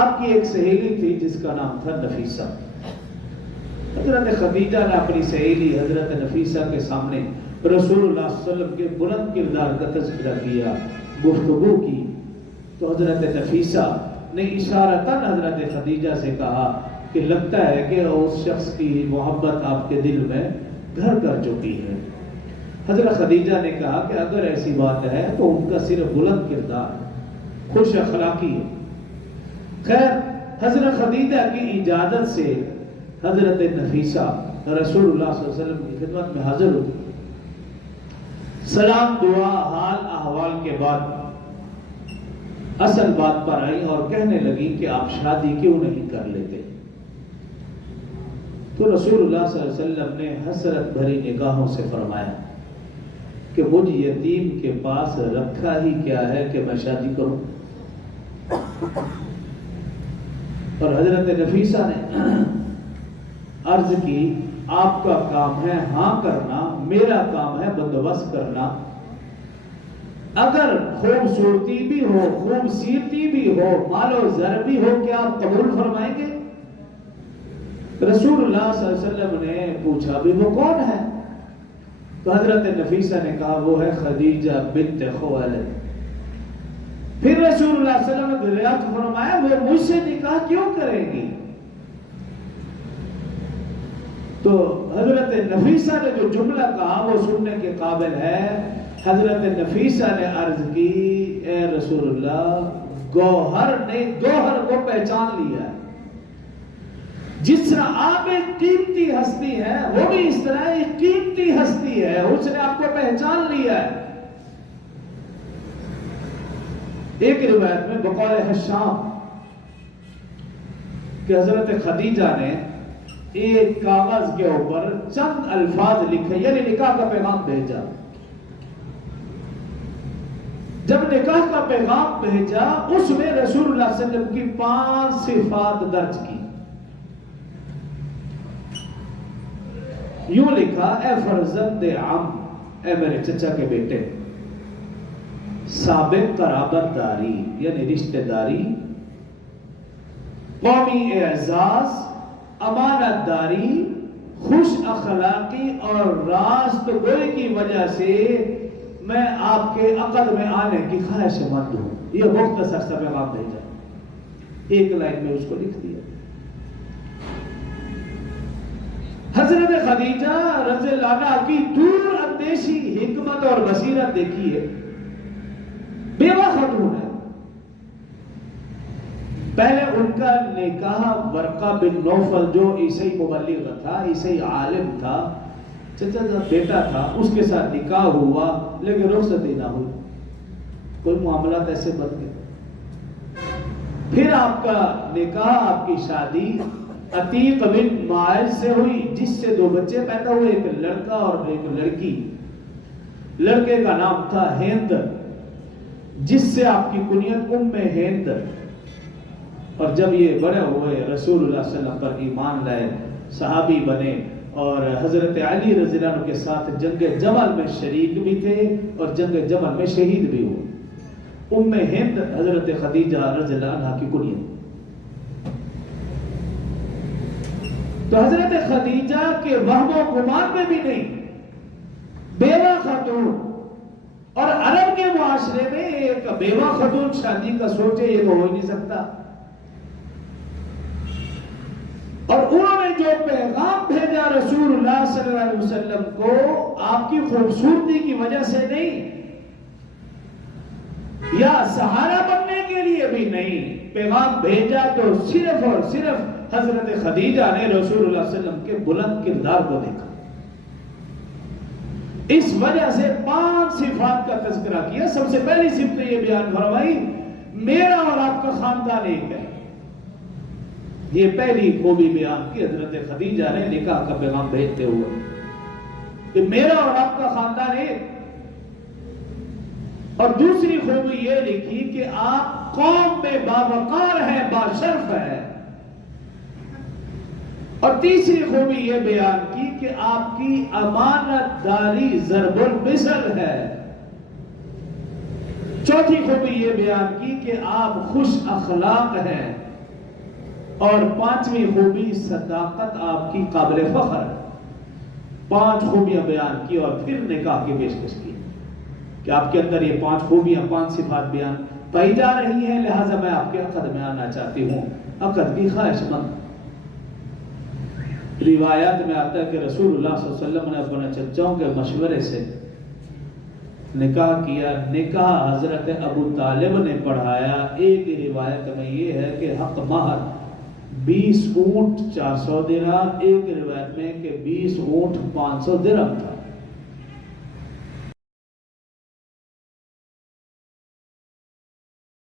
آپ کی ایک سہیلی تھی جس کا نام تھا نفیسہ. حضرت خدیجہ نے اپنی سہیلی حضرت نفیسہ کے سامنے رسول اللہ صلی اللہ علیہ وسلم کے بلند کردار کا تذکرہ کیا، گفتگو کی. تو حضرت نفیسہ نے اشارتاً حضرت خدیجہ سے کہا کہ لگتا ہے کہ اس شخص کی محبت آپ کے دل میں گھر کر چکی ہے. حضرت خدیجہ نے کہا کہ اگر ایسی بات ہے تو ان کا صرف بلند کردار، خوش اخلاقی ہے. خیر، حضرت خدیجہ کی اجازت سے حضرت نفیسہ رسول اللہ صلی اللہ علیہ وسلم کی خدمت میں حاضر ہوئی. سلام دعا حال احوال کے بعد اصل بات پر آئی اور کہنے لگی کہ آپ شادی کیوں نہیں کر لیتے. تو رسول اللہ صلی اللہ علیہ وسلم نے حسرت بھری نگاہوں سے فرمایا کہ مجھ یتیم کے پاس رکھا ہی کیا ہے کہ میں شادی کروں. اور حضرت نفیسہ نے عرض کی آپ کا کام ہے ہاں کرنا، میرا کام ہے بندوبست کرنا. اگر خوبصورتی بھی ہو، خوبصورتی بھی ہو، مال و زر بھی ہو، کیا آپ قبول فرمائیں گے؟ رسول اللہ صلی اللہ علیہ وسلم نے پوچھا بھی وہ کون ہے؟ تو حضرت نفیسہ نے کہا وہ ہے خدیجہ بنت خویلد. پھر رسول اللہ صلی اللہ علیہ وسلم نے دریافت فرمایا وہ مجھ سے نکاح کیوں کرے گی؟ تو حضرت نفیسہ نے جو جملہ کہا وہ سننے کے قابل ہے. حضرت نفیسہ نے عرض کی اے رسول اللہ، گوہر نے گوہر کو پہچان لیا ہے. جس طرح آپ ایک قیمتی ہستی ہے وہ بھی اس طرح ایک قیمتی ہستی ہے، اس نے آپ کو پہچان لیا ہے. ایک روایت میں بقول حشام کہ حضرت خدیجہ نے ایک کاغذ کے اوپر چند الفاظ لکھے، یعنی نکاح کا پیغام بھیجا. جب نکاح کا پیغام بھیجا اس میں رسول اللہ صلی اللہ علیہ وسلم کی 5 صفات درج کی. یوں لکھا، اے فرزند عم، اے میرے چچا کے بیٹے، سابق قرابت داری یعنی رشتہ داری، قومی اعزاز، امانت داری، خوش اخلاقی اور راست گوئی کی وجہ سے میں آپ کے عقد میں آنے کی خواہش مند ہوں. یہ مختصر سا پیغام بھیجا، ایک لائن میں اس کو لکھ دیا. حضرت خدیجہ رضی اللہ عنہا کی دور اندیشی حکمت اور بصیرت دیکھیے. بیوہ خاتون ہے. پہلے ان کا نکاح ورقہ بن نوفل جو عیسائی مبلغ تھا، عیسائی عالم تھا، چچا کا بیٹا تھا، اس کے ساتھ نکاح ہوا لیکن رخصتی نہ ہوئی، کوئی معاملات ایسے بن گئے. پھر آپ کا نکاح، آپ کی شادی عتیق بن ماعز سے ہوئی جس سے 2 بچے پیدا ہوئے، ایک لڑکا اور ایک لڑکی. لڑکے کا نام تھا ہند جس سے آپ کی کنیت ام ہند. اور جب یہ بڑے ہوئے رسول اللہ صلی اللہ علیہ وسلم پر ایمان لائے، صحابی بنے اور حضرت علی رضی اللہ عنہ کے ساتھ جنگ جمل میں شریک بھی تھے اور جنگ جمل میں شہید بھی ہوئے. ام ہند حضرت خدیجہ رضی اللہ عنہ کی کنیت. تو حضرت خدیجہ کے وہم و گمان میں بھی نہیں، بیوہ خاتون. اور عرب کے معاشرے میں ایک بیوہ خاتون شادی کا سوچے یہ تو ہو ہی نہیں سکتا. اور انہوں نے جو پیغام بھیجا رسول اللہ صلی اللہ علیہ وسلم کو آپ کی خوبصورتی کی وجہ سے نہیں یا سہارا بننے کے لیے بھی نہیں، پیغام بھیجا تو صرف اور صرف حضرت خدیجہ نے رسول اللہ صلی اللہ علیہ وسلم کے بلند کردار کو دیکھا. اس وجہ سے 5 صفات کا تذکرہ کیا. سب سے پہلی صفت یہ بیان فرمائی، میرا اور آپ کا خاندان ایک ہے. یہ پہلی خوبی بیان کی حضرت خدیجہ نے نکاح کا پیغام بھیجتے ہوئے کہ میرا اور آپ کا خاندان ایک. اور دوسری خوبی یہ لکھی کہ آپ قوم میں باوقار ہیں، باشرف ہیں. اور تیسری خوبی یہ بیان کی کہ آپ کی امانت داری ضرب المثل ہے. چوتھی خوبی یہ بیان کی کہ آپ خوش اخلاق ہیں. اور پانچویں خوبی صداقت آپ کی قابل فخر ہے. 5 خوبیاں بیان کی اور پھر نکاح کی پیشکش کی کہ آپ کے اندر یہ 5 خوبیاں 5 صفات بیان پائی جا رہی ہیں، لہٰذا میں آپ کے عقد میں آنا چاہتی ہوں. عقد کی خواہش مند. روایات میں آتا ہے کہ رسول اللہ صلی اللہ علیہ وسلم نے اپنے چچاؤں کے مشورے سے نکاح کیا. نکاح حضرت ابو طالب نے پڑھایا. ایک روایت میں یہ ہے کہ حق مہر 20 اونٹ 400 درہم، ایک روایت میں کہ 20 اونٹ 500 درہم تھا.